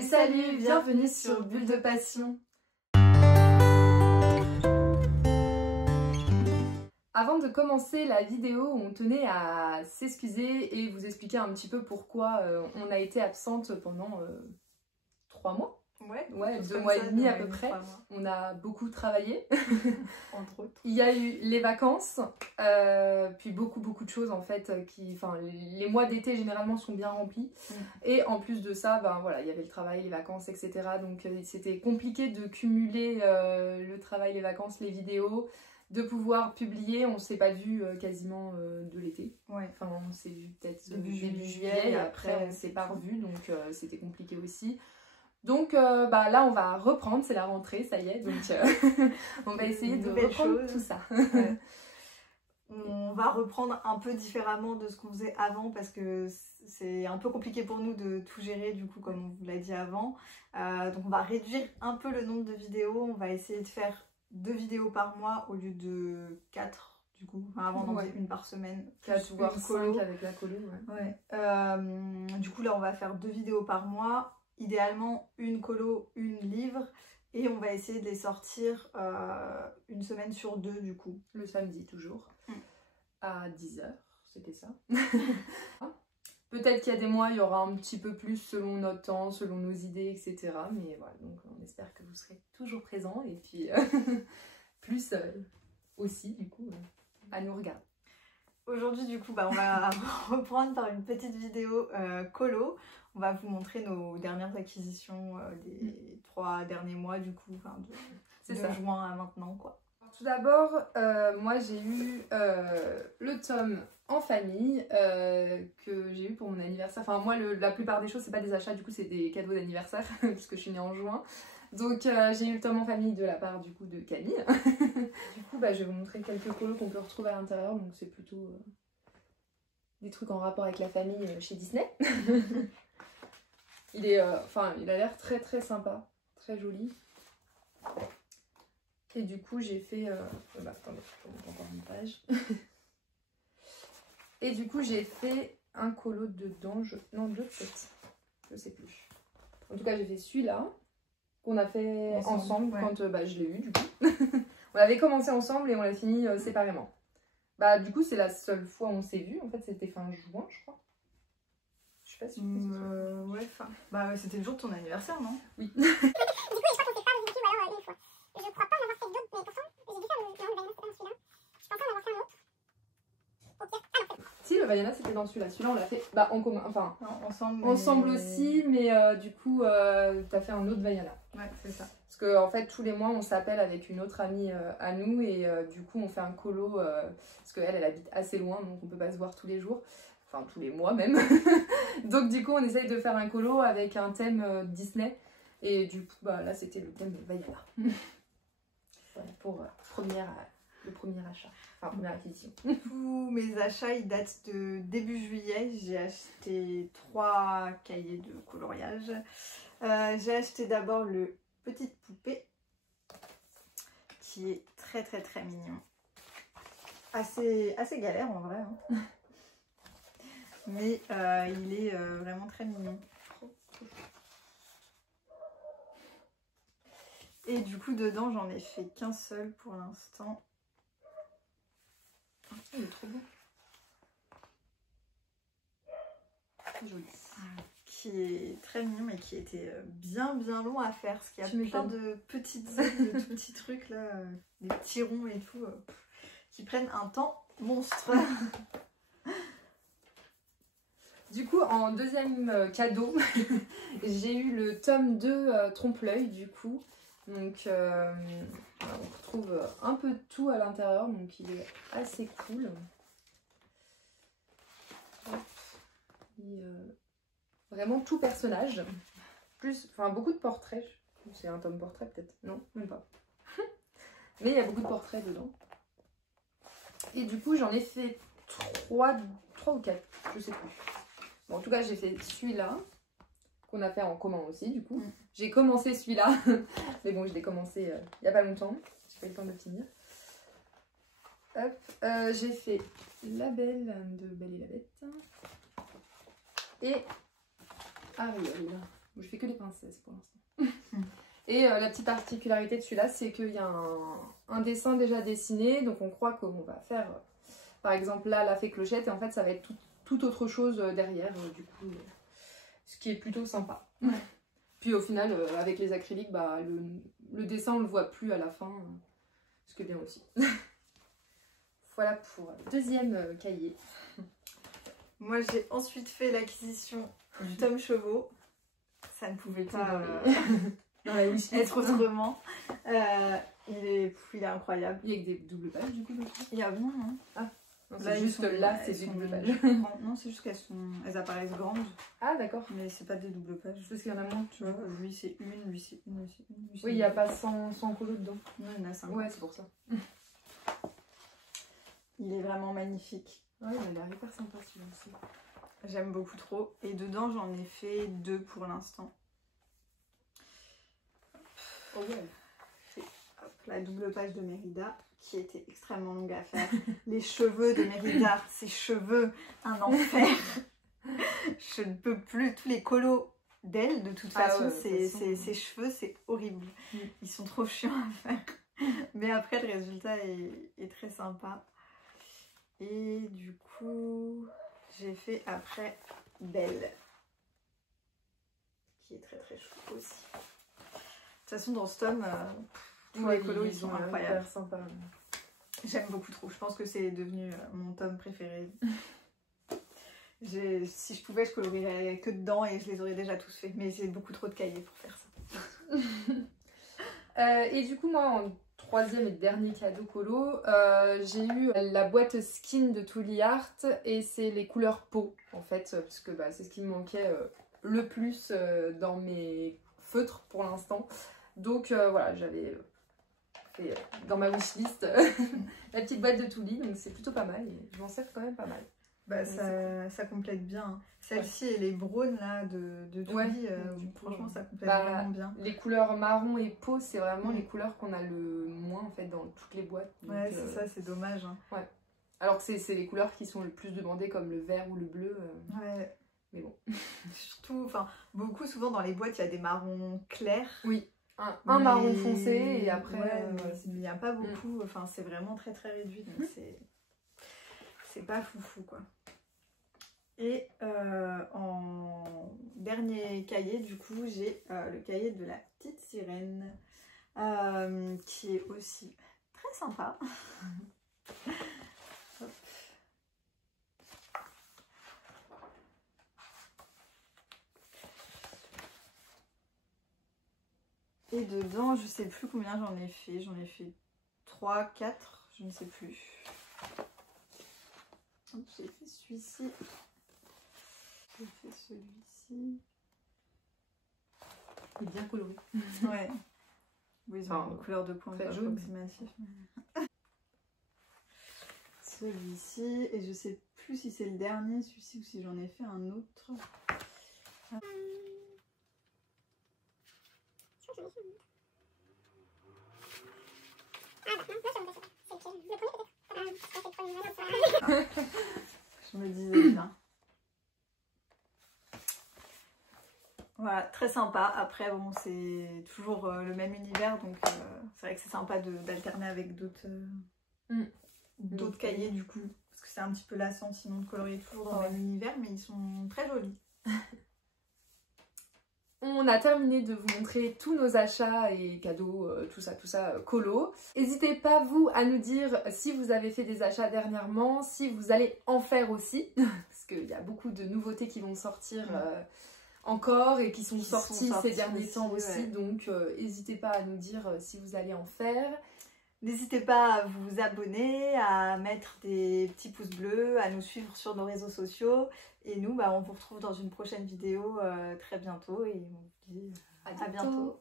Salut, bienvenue sur Bulle de Passion. Avant de commencer la vidéo, on tenait à s'excuser et vous expliquer un petit peu pourquoi on a été absente pendant 3 mois. Ouais, 2 mois et demi à peu près. On a beaucoup travaillé, entre autres. Il y a eu les vacances, puis beaucoup de choses en fait. Les mois d'été généralement sont bien remplis. Et en plus de ça, ben, voilà, il y avait le travail, les vacances, etc. Donc c'était compliqué de cumuler le travail, les vacances, les vidéos, de pouvoir publier. On ne s'est pas vu quasiment de l'été. Ouais. Enfin, on s'est vu peut-être début juillet, et après on on ne s'est pas revu, donc c'était compliqué aussi. Donc là on va reprendre, c'est la rentrée, ça y est, donc on va essayer de reprendre tout ça. Ouais. On va reprendre un peu différemment de ce qu'on faisait avant parce que c'est un peu compliqué pour nous de tout gérer du coup comme on vous l'a dit avant. Donc on va réduire un peu le nombre de vidéos, on va essayer de faire 2 vidéos par mois au lieu de 4 du coup. Enfin, avant on en faisait une par semaine. 4 voire 5 avec la colo. Du coup là on va faire 2 vidéos par mois. Idéalement une colo, une livre, et on va essayer de les sortir une semaine sur 2 du coup. Le samedi toujours, à 10 h, c'était ça. Peut-être qu'il y a des mois, il y aura un petit peu plus selon notre temps, selon nos idées, etc. Mais voilà, donc on espère que vous serez toujours présents et puis plus aussi du coup à nous regarder. Aujourd'hui du coup, on va reprendre par une petite vidéo colo. On va vous montrer nos dernières acquisitions des 3 derniers mois du coup, de juin à maintenant quoi. Tout d'abord, moi j'ai eu le tome en famille que j'ai eu pour mon anniversaire. Enfin moi la plupart des choses c'est pas des achats, du coup c'est des cadeaux d'anniversaire puisque je suis née en juin. Donc j'ai eu le tome en famille de la part du coup de Camille. Du coup je vais vous montrer quelques colos qu'on peut retrouver à l'intérieur, donc c'est plutôt des trucs en rapport avec la famille chez Disney. Il a l'air très sympa, très joli. Et du coup j'ai fait... attendez, je vous montre encore une page. Et du coup j'ai fait un colo dedans, non 2 peut-être, je sais plus. En tout cas j'ai fait celui-là, qu'on a fait ensemble quand je l'ai eu du coup. On avait commencé ensemble et on l'a fini séparément. Du coup c'est la seule fois où on s'est vu, en fait c'était fin juin je crois. Je sais pas si c'était le jour de ton anniversaire, non? Oui. Du coup, je crois qu'on s'est pas revu une fois. Je crois pas en avoir fait d'autres, mais pourtant, j'ai dû faire le Vaiana, c'était dans celui-là. Je pensais en avoir fait un autre. Ok. Ah non. Si, le Vaiana, c'était dans celui-là. Celui-là, on l'a fait en commun, enfin, non, ensemble aussi, mais du coup, t'as fait un autre Vaiana. Ouais, c'est ça. Parce que, en fait, tous les mois, on s'appelle avec une autre amie à nous, et du coup, on fait un colo, parce qu'elle, elle habite assez loin, donc on peut pas se voir tous les jours. Enfin tous les mois même. Donc du coup on essaye de faire un colo avec un thème Disney. Et du coup là c'était le thème de Vaiana. Voilà pour le premier achat. Enfin première acquisition. Tous mes achats ils datent de début juillet. J'ai acheté 3 cahiers de coloriage. J'ai acheté d'abord le Petite Poupée. Qui est très mignon. Assez galère en vrai. Hein. Mais il est vraiment très mignon. Et du coup dedans j'en ai fait qu'un seul pour l'instant. Il est trop beau. Joli. Qui est très mignon mais qui était bien long à faire. Parce qu'il y a plein de petites ailes, de tout petits trucs là, des petits ronds et tout, qui prennent un temps monstre. Du coup, en deuxième cadeau, j'ai eu le tome 2 Trompe-l'œil du coup. Donc, on retrouve un peu de tout à l'intérieur, donc il est assez cool. Vraiment tout personnage. Beaucoup de portraits. C'est un tome portrait peut-être? Non, même pas. Mais il y a beaucoup de portraits dedans. Et du coup, j'en ai fait 3 ou 4, je sais plus. Bon, en tout cas, j'ai fait celui-là, qu'on a fait en commun aussi, du coup. J'ai commencé celui-là, mais bon, je l'ai commencé il n'y a pas longtemps. J'ai pas eu le temps de finir. Hop, j'ai fait La Belle de Belle et la Bête. Et Ariel. Je fais que les princesses. princesse pour l'instant. Et la petite particularité de celui-là, c'est qu'il y a un dessin déjà dessiné, donc on croit qu'on va faire, par exemple là, la fée Clochette, et en fait ça va être tout autre chose derrière, du coup, ce qui est plutôt sympa. Ouais. Puis au final, avec les acryliques, bah, le dessin on le voit plus à la fin, ce qui est bien aussi. Voilà pour le deuxième cahier. Moi j'ai ensuite fait l'acquisition du tome Chevaux. Ça ne pouvait pas être autrement. Il est incroyable. Il y a que des doubles pages du coup dessus. Il y a non, non. Ah, c'est juste là, c'est des doubles pages. Non, c'est juste qu'elles apparaissent grandes. Ah d'accord. Mais c'est pas des doubles pages. Parce qu'il y en a moins, tu vois. Lui c'est une, lui c'est une, lui c'est une. Oui, il n'y a pas 100 colos dedans. Non, il y en a 5. Ouais, c'est pour ça. Il est vraiment magnifique. Ouais, il a l'air hyper sympa celui-là aussi. J'aime beaucoup trop. Et dedans, j'en ai fait 2 pour l'instant. Oh ouais. Hop, la double page de Mérida, qui était extrêmement longue à faire. Les cheveux de Mérida, ses cheveux, un enfer. Je ne peux plus. Tous les colos d'elle, de toute façon, ouais, ses cheveux, c'est horrible. Ils sont trop chiants à faire. Mais après, le résultat est très sympa. Et du coup, j'ai fait après Belle, qui est très très chou aussi. De toute façon, dans ce tome, tous les colos ils sont incroyables. J'aime beaucoup trop. Je pense que c'est devenu mon tome préféré. Si je pouvais, je colorierais que dedans et je les aurais déjà tous faits. Mais j'ai beaucoup trop de cahiers pour faire ça. Et du coup, moi, en troisième et dernier cadeau colo, j'ai eu la boîte skin de Tooly Art et c'est les couleurs peau en fait, parce que bah, c'est ce qui me manquait le plus dans mes feutres pour l'instant. Donc voilà, j'avais fait dans ma wishlist la petite boîte de Tooly, donc c'est plutôt pas mal et je m'en sers quand même pas mal. Bah, ça complète bien. Celle-ci et les browns là de Tooly, franchement ça complète vraiment bien. Les couleurs marron et peau, c'est vraiment les couleurs qu'on a le moins en fait dans toutes les boîtes. Donc, ouais, c'est ça, c'est dommage. Hein. Ouais. Alors que c'est les couleurs qui sont le plus demandées comme le vert ou le bleu. Ouais. Mais bon. Surtout, enfin, souvent dans les boîtes, il y a des marrons clairs. Oui. Un marron foncé et après. Il n'y a pas beaucoup. Enfin, c'est vraiment très très réduit. Donc c'est pas foufou quoi. Et en dernier cahier, du coup, j'ai le cahier de la petite sirène, qui est aussi très sympa. Hop. Et dedans, je sais plus combien j'en ai fait. J'en ai fait 3, 4, je ne sais plus. J'ai fait celui-ci. J'ai fait celui-ci. Il est bien coloré. Ouais. Oui, ils ont une couleur de pointe approximative. Celui-ci. Et je sais plus si c'est le dernier, celui-ci, ou si j'en ai fait un autre. Je me disais bien. Voilà, très sympa. Après, bon, c'est toujours le même univers, donc c'est vrai que c'est sympa d'alterner avec d'autres cahiers du coup. Parce que c'est un petit peu lassant sinon de colorier toujours dans le même univers, mais ils sont très jolis. On a terminé de vous montrer tous nos achats et cadeaux, tout ça, colo. N'hésitez pas, vous, à nous dire si vous avez fait des achats dernièrement, si vous allez en faire aussi, parce qu'il y a beaucoup de nouveautés qui vont sortir encore et qui sont sorties ces derniers temps aussi, donc n'hésitez pas à nous dire si vous allez en faire. N'hésitez pas à vous abonner, à mettre des petits pouces bleus, à nous suivre sur nos réseaux sociaux. Et nous, bah, on vous retrouve dans une prochaine vidéo très bientôt et on vous dit à bientôt.